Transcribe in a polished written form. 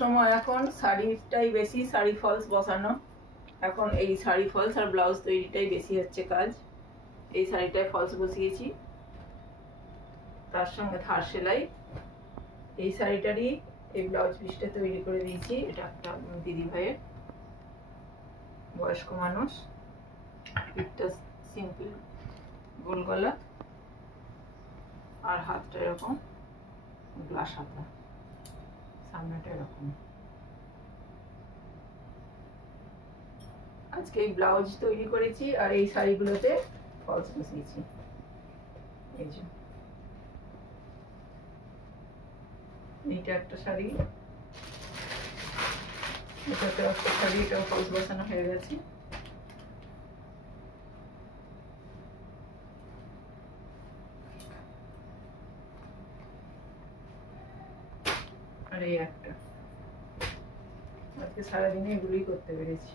সময় এখন শাড়িটাই বেশি, শাড়ি ফলস বসানো। এখন এই শাড়ি ফলস আর ব্লাউজ তৈরিটাই বেশি হচ্ছে কাজ। এই শাড়িটায় ফলস বসিয়েছি, তার সঙ্গে ধার সেলাই। এই শাড়িটারই এই ব্লাউজ পিসটা তৈরি করে দিয়েছি। এটা একটা দিদি ভাইয়ের, বয়স্ক মানুষ। পিঠটা সিম্পল গোল গলা, আর হাতটা এরকম গ্লাস হাতা, সামনেটা এরকম। আজকে এই ব্লাউজ তৈরি করেছি আর এই শাড়িগুলোতে ফলস বসিয়েছি। এই যে এইটা একটা শাড়ি, এটাতে একটা শাড়ি, এটাও ফলস বসানো হয়ে গেছে। আর এই একটা, আজকে সারাদিনে এগুলোই করতে পেরেছি।